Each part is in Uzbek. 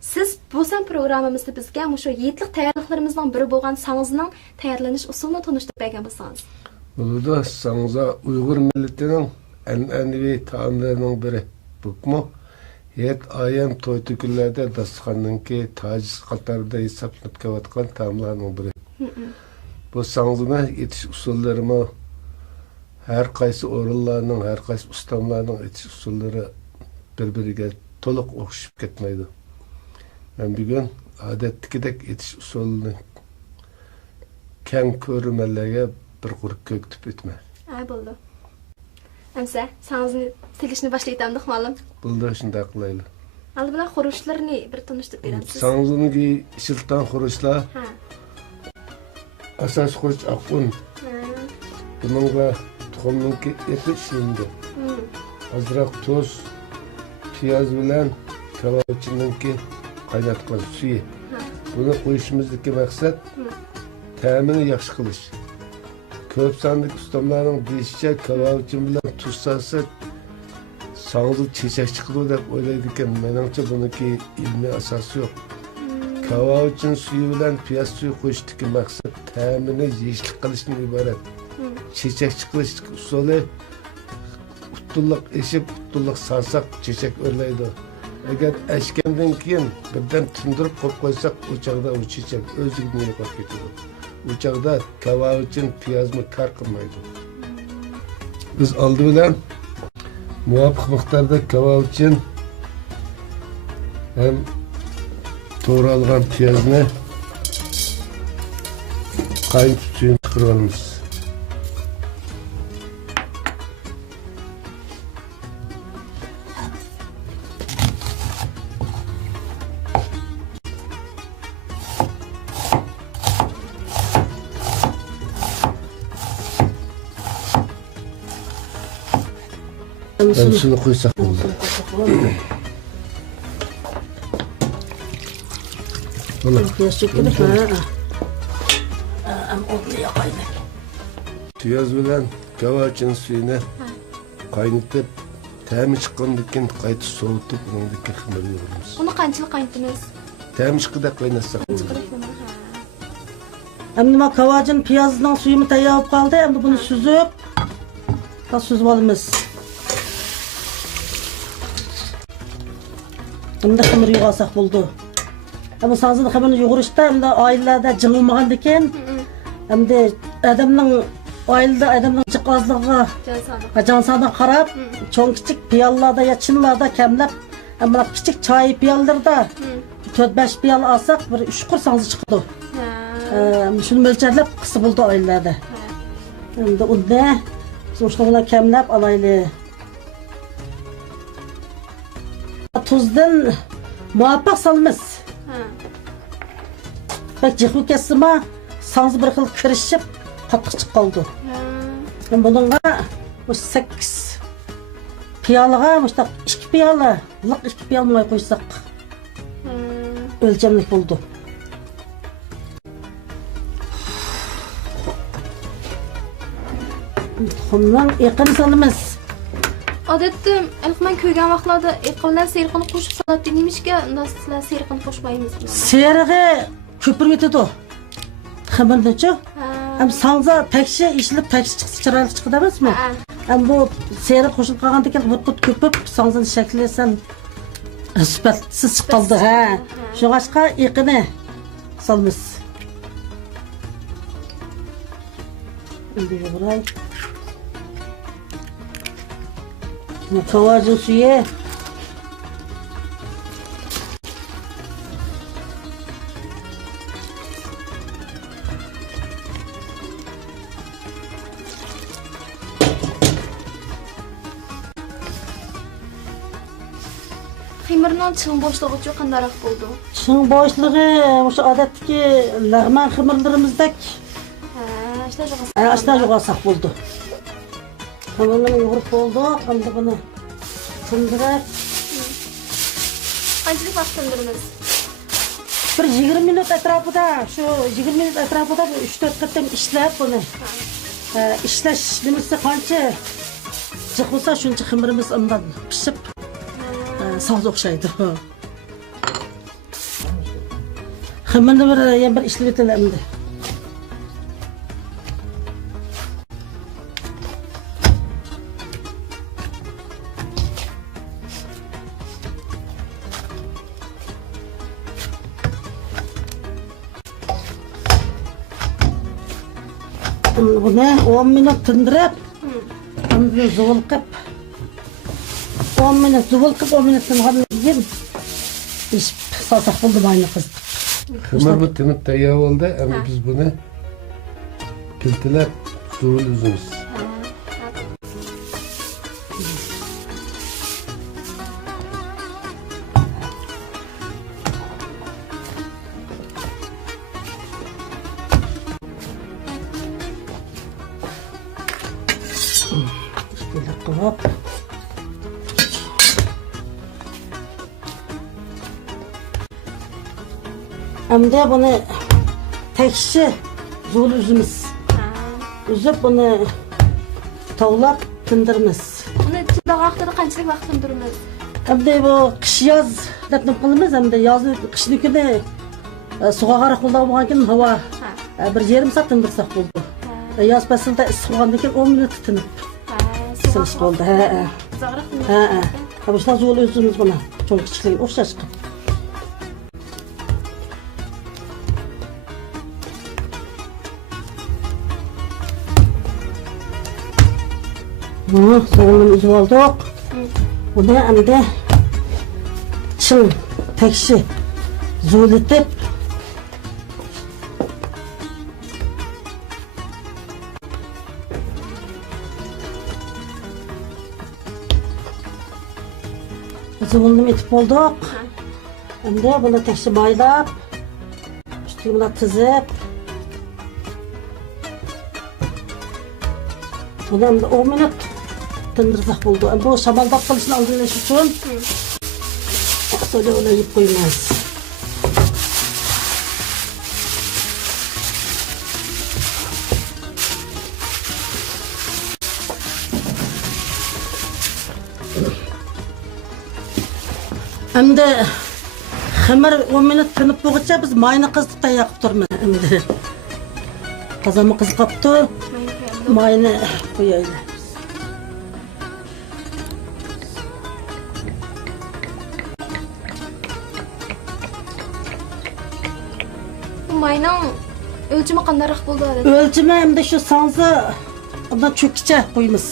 Siz bu sen programımızda bizga şu yetlik tayyorliqlarimizning biri bo'lgan sangizning tayyorlanish usulini tanishtirib bergan bo'lsangiz. Burada sanıza Uygur milletinin an'anaviy taomlarining biri bukmu. Yet ayam to'y to'kinlarda dasturxonninki tajiz qatorida hisoblanib kelayotgan taomlarning biri. Bu sanızını etish usullarimi her qaysi o'rinlarning, her qaysi ustamlarning etish usullari bir-biriga to'liq o'xshab ketmaydi. Ben bugün adetdagidek etish usulini keng ko'rmalarga bir quruq ko'ktib o'tma. Ay bo'ldi. Amsa, sangizni tilishni boshlaytamdik ma'lum. Bo'ldi, shunday qilaylik. Aldi bilan xurishlarni bir tanishtirib berasiz. Sangizniki ishiltan xurishlar. Ha. Asas xurush aqun. Buningga tuxumninki eti ishindi. Azroq tuz, piyoz bilan kavovchininki qaynatgan suvi. Buni qo'yishimizdagi maqsad ta'mini yaxshi qilish. Ko'p sonli ustamlarning deyishicha kavovchin bilan tuz solsa sog'liq chechak chiqadi deb o'ylaydi ekan. Menimcha buniki ilmiy asosi yo'q. Kavovchin suvi bilan piyoz suvi qo'shishdagi maqsad ta'mini yeyishlik qilishdan iborat. Chechak chiqarish usuli utulliq eshib, utulliq solsak chechak o'rlaydi. Agar ashgandan keyin birdan tindirib qo'yib qo'ysak, o'chaqda u chechak o'ziga yo'qolib ketadi. O'chaqda kavovchin piyozni kar qilmaydi. Biz oldi bilan muvofiq miqdorda kavovchin ham to'g'ralgan piyozni qaynatib suyini chiqarib olamiz. Ben şunu koysak oldu. Piyoz bilan kavovchin suyini qaynatıp, ta'mi chiqqandan keyin qayta sovutib, uningdagi xamirni yo'ramiz. Uni qanchalik qaynatamiz? Ta'mi chiqida qaynatsak bo'ladi. Endi nima kavovchin piyozning suyimi tayyor bo'lib qoldi. Endi buni suzib olamiz. Bunda xamir yo'g'asak bo'ldi. Ama sanızın xamirini yoğuruşda hem de ailelerde cıngılmağandı ekan. Hem de ailede adamның çıqqazlığına can sağlığına qarab, çoğun kiçik piyallalarda ya çınlarda kemlep, hem de kiçik çay piyallalarda 4-5 piyal alsak bir 3 kursanızı çıktı. Şunu mölçerlep kısı buldu ailelerde. Hem de onda sonuçlarına kemlep alaylı. Tuzdan muvaffaq salmız. Bak cıhı kesime sanız bir xil kirişip qattiq chiqib qoldi. Bununla 8 piyalığa 2 piyalı, 2 piyalı qo'ysak o'lchamlik bo'ldi. Tuxumdan eqin salamiz. Odatda men ko'rgan vaqtlarda eqinlar seriqini qo'shib saladi deymishga, sizlar seriqini qo'shmaymiz. Serig'i ko'pirib ketadi. Xamirdachi? Hem sanza pekşi işilip pekşi çıksa çıralı çıkı demez mi? Hem bu seriq qo'shilib qolgandan keyin vurqut ko'pib sanzani shakli sen sifatsiz chiqib qoldi. Shunga eqini solamiz. Endi yo'g'ray. Kavovchin suyi. Xamirning ching boshlig'icha qandaroq bo'ldi? Ching boshlig'i o'sha odatdagi lag'man xamirlarimizdek. Ashna yo'g'asak bo'ldi. Xamirni yo'g'irib bo'ldi, endi buni tindirib. Qanchalik vaqt tindiramiz? Bir 20 minut atrofida, shu 20 minut atrofida 3-4 qatam ishlab buni. Ishlash nimasi qancha jiq bo'lsa shuncha xamirimiz undan pishib sağız o'xshaydi. Xamirni bir ishlab etilamdi. Buni 10 minut tindirib, endi zuvul qilib 10 minut zuvul qilib 10 minut tingandan keyin pishib salsak bo'ldi mayni qizib. Xamir bu tinib tayyor bo'ldi. Endi biz buni piltilab suvul uzamiz. Böyle kıvap. Hem de bunu tekşi zul üzümüz. Üzüp bunu tavlap tındırmız. Buni dağaqda qanchalik vaqt tindiramiz? Hem de bu kış yaz depnim kılımız hem de yazı kışın günü suğa qaraq bulda olmagan keyin hava bir yarım saat tındırsak buldu. Yaz faslında ıssiq olgandan keyin 10 minut tinib silish bo'ldi. Ha. Bu işte zul üzümüz buna. Çok kichikligini o'xshash qilib. Soğanını üzüp aldık. Bunu endi çın, tekşi, zul etip zulünü etip olduk. Endi bunu tekşi baylap, üstüne buna tizip bunu endi 10 minut tındırsak buldu. Bu şamaldap kılışını aldırış için öyle yiyip koymaz. Hem de xamir 10 minut tinib bo'lguncha biz mayni qizib tayyor qilib turmiz. Endi qozonni qizib qopti. Mayni qo'yaylik. Mayning o'lchami qandaroq bo'ldi? O'lchami endi shu sanzi bundan cho'kkicha qo'yamiz.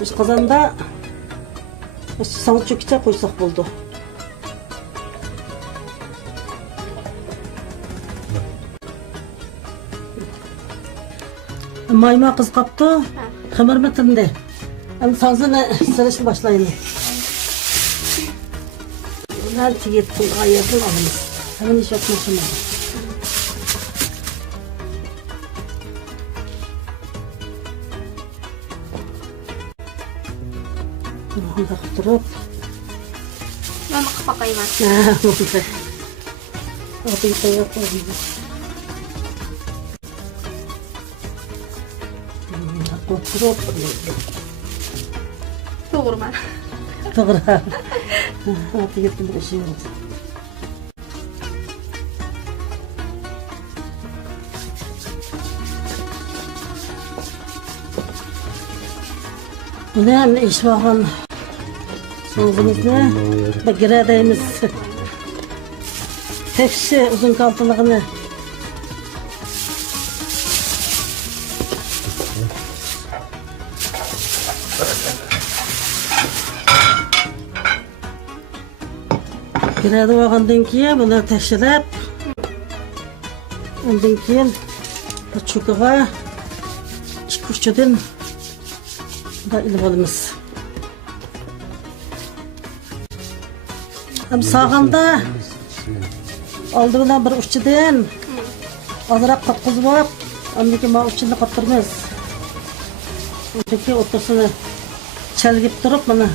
Biz qozonda sanzi cho'kkicha qo'ysak bo'ldi. Mayma qız qapti, xamirni tindi. Endi sanzini silishni boshlaymiz. Ular tiyetdim, ayirdim olamiz. Hemen iş yapmasın. Bunu kıtırıp. Ben bakıp bakayım. Ortayı koyup koyayım. Kıtırıp. Doğru mu? Doğru. Hadi gittim bir şey oldu. Bunu iş bakın. Sözümüzle giredeyimiz. Tekşi uzun kaltılığını. Giredi bakından keyin bunu tekşilep. Ondan keyin bu çukuğa kurçudun da ilip olumuz. Hem sağında aldığından bir uççudun azırak kapkızı var. Ondaki ma uççunu kaptırmaz. Ondaki otursunu çelgip durup bana